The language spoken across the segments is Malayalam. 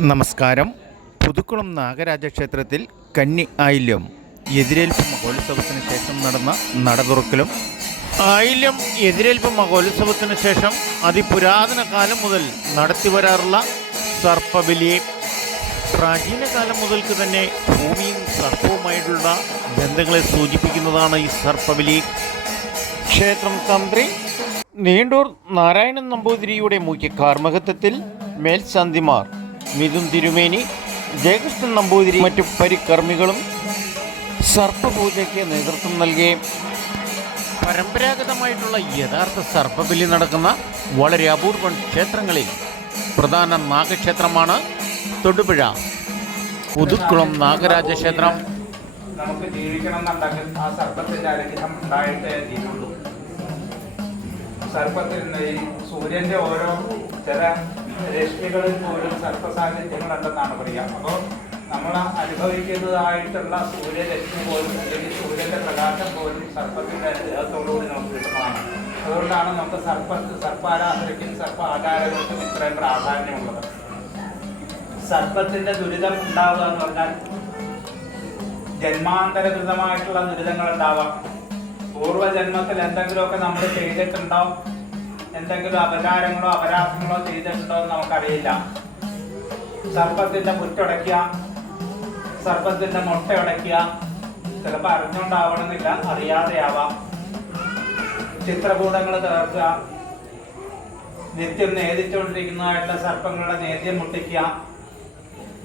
നമസ്കാരം. പുതുക്കുളം നാഗരാജ ക്ഷേത്രത്തിൽ കന്നി ആയില്യം എതിരേൽപ്പ് മഹോത്സവത്തിന് ശേഷം നടന്ന നട തുറക്കലും ആയില്യം എതിരേൽപ്പ് മഹോത്സവത്തിന് ശേഷം അതിപുരാതന കാലം മുതൽ നടത്തിവരാറുള്ള സർപ്പബലി പ്രാചീന കാലം മുതൽക്ക് തന്നെ ഭൂമിയും സർപ്പവുമായിട്ടുള്ള ബന്ധങ്ങളെ സൂചിപ്പിക്കുന്നതാണ് ഈ സർപ്പബലി. ക്ഷേത്രം തന്ത്രി നീണ്ടൂർ നാരായണൻ നമ്പൂതിരിയുടെ മുഖ്യ കാർമ്മകത്വത്തിൽ മേൽശാന്തിമാർ മിഥുൻ തിരുമേനി ജയകൃഷ്ണൻ നമ്പൂതിരി മറ്റു പരികർമ്മികളും സർപ്പപൂജയ്ക്ക് നേതൃത്വം നൽകുകയും പരമ്പരാഗതമായിട്ടുള്ള യഥാർത്ഥ സർപ്പബലി നടക്കുന്ന വളരെ അപൂർവം ക്ഷേത്രങ്ങളിൽ പ്രധാന നാഗക്ഷേത്രമാണ് തൊടുപുഴ. പുതുക്കുളം നാഗരാജ ക്ഷേത്രം. നമുക്ക് ജീവിക്കണം എന്നുണ്ടെങ്കിൽ ആ ഈ സൂര്യന്റെ ഓരോ ചില രശ്മികളിൽ പോലും സർപ്പ സാന്നിധ്യങ്ങളുണ്ടെന്നാണ് പറയുക. അപ്പോൾ നമ്മൾ അനുഭവിക്കുന്നതായിട്ടുള്ള സൂര്യരശ്മി പോലും അല്ലെങ്കിൽ സൂര്യന്റെ പ്രകാശം പോലും സർപ്പത്തിന്റെ അനുഗ്രഹത്തോടുകൂടി നമുക്ക് കിട്ടുന്നതാണ് അതുകൊണ്ടാണ് നമുക്ക് സർപ്പ സർപ്പാരാധനയ്ക്കും സർപ്പ ആചാരങ്ങൾക്കും ഇത്രയും പ്രാധാന്യമുള്ളത്. സർപ്പത്തിന്റെ ദുരിതം ഉണ്ടാവുക എന്ന് പറഞ്ഞാൽ ജന്മാന്തരകൃതമായിട്ടുള്ള ദുരിതങ്ങൾ ഉണ്ടാവാം. പൂർവജന്മത്തിൽ എന്തെങ്കിലുമൊക്കെ നമ്മൾ ചെയ്തിട്ടുണ്ടോ എന്തെങ്കിലും അപചാരങ്ങളോ അപരാധങ്ങളോ ചെയ്തിട്ടുണ്ടോ എന്ന് നമുക്കറിയില്ല. സർപ്പത്തിന്റെ മുറ്റുടയ്ക്കുക സർപ്പത്തിന്റെ മുട്ട ഉടയ്ക്കുക ചിലപ്പോൾ അറിഞ്ഞുകൊണ്ടാവണമെന്നില്ല അറിയാതെയാവാം. ചിത്രകൂടങ്ങൾ തകർക്കുക നിത്യം നേദിച്ചുകൊണ്ടിരിക്കുന്നതായിട്ടുള്ള സർപ്പങ്ങളുടെ നേദ്യം മുട്ടിക്കുക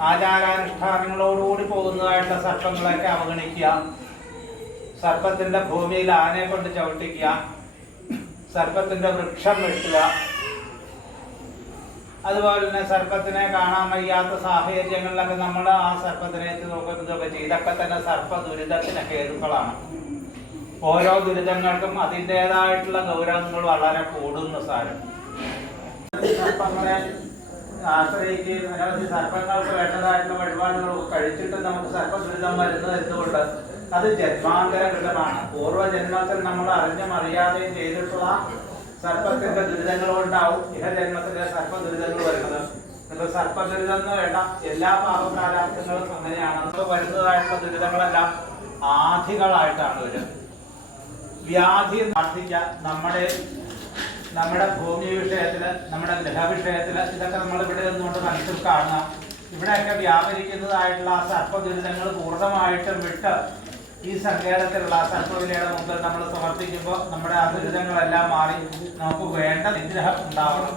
ആചാരാനുഷ്ഠാനങ്ങളോടുകൂടി പോകുന്നതായിട്ടുള്ള സർപ്പങ്ങളെയൊക്കെ അവഗണിക്കുക സർപ്പത്തിന്റെ ഭൂമിയിൽ ആനയെ കൊണ്ട് ചവിട്ടിക്കുക സർപ്പത്തിന്റെ വൃക്ഷം വെട്ടുക. അതുപോലെ തന്നെ സർപ്പത്തിനെ കാണാൻ വയ്യാത്ത സാഹചര്യങ്ങളിലൊക്കെ നമ്മൾ ആ സർപ്പത്തിനെ എത്തി നോക്കുന്നതൊക്കെ ചെയ്യും ഇതൊക്കെ തന്നെ സർപ്പ ദുരിതത്തിന് ഹേതുക്കളാണ് ഓരോ ദുരിതങ്ങൾക്കും അതിന്റെതായിട്ടുള്ള ഗൗരവങ്ങൾ വളരെ കൂടുന്നു സാരം. സർപ്പങ്ങളെ ആശ്രയിക്കുകയും അനവധി സർപ്പങ്ങൾക്ക് വേണ്ടതായിട്ടുള്ള വഴിപാടുകൾ കഴിച്ചിട്ട് നമുക്ക് സർപ്പ ദുരിതം വരുന്നത് എന്തുകൊണ്ട്? അത് ജന്മാന്തര ജന്മാന്തരകൃതമാണ് പൂർവജന്മത്തിൽ നമ്മൾ അറിഞ്ഞും അറിയാതെയും ചെയ്തിട്ടുള്ള സർപ്പത്തിന്റെ ദുരിതങ്ങൾ ഇഹ ഇഹജന്മത്തിലെ സർപ്പ ദുരിതങ്ങൾ വരുന്നത്. ഇപ്പൊ സർപ്പ ദുരിതം എന്ന് വേണ്ട എല്ലാ പാപപ്രാരാബ്ദങ്ങളും അങ്ങനെയാണ്. നമുക്ക് വരുന്നതായിട്ടുള്ള ദുരിതങ്ങളെല്ലാം ആധികളായിട്ടാണ് വരുന്നത് വ്യാധി പ്രാർത്ഥിക്കുക നമ്മുടെ നമ്മുടെ ഭൂമി വിഷയത്തിൽ നമ്മുടെ ഗ്രഹവിഷയത്തിൽ ഇതൊക്കെ നമ്മൾ ഇവിടെ നിന്നുകൊണ്ട് മനസ്സിൽ കാണുക. ഇവിടെയൊക്കെ വ്യാപരിക്കുന്നതായിട്ടുള്ള ആ സർപ്പ ദുരിതങ്ങൾ പൂർണമായിട്ടും വിട്ട് ഈ സങ്കേതത്തിലുള്ള അസത്വവിലയുടെ മുമ്പിൽ നമ്മൾ സമർപ്പിക്കുമ്പോൾ നമ്മുടെ ആ ദുരിതങ്ങളെല്ലാം മാറി നമുക്ക് വേണ്ട നിഗ്രഹം ഉണ്ടാവണം.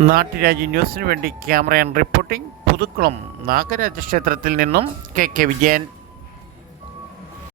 നാട്ടുരാജ്യ ന്യൂസിനു വേണ്ടി camera and reporting Puthukkulam Nagaraja ക്ഷേത്രത്തിൽ നിന്നും കെ കെ വിജയൻ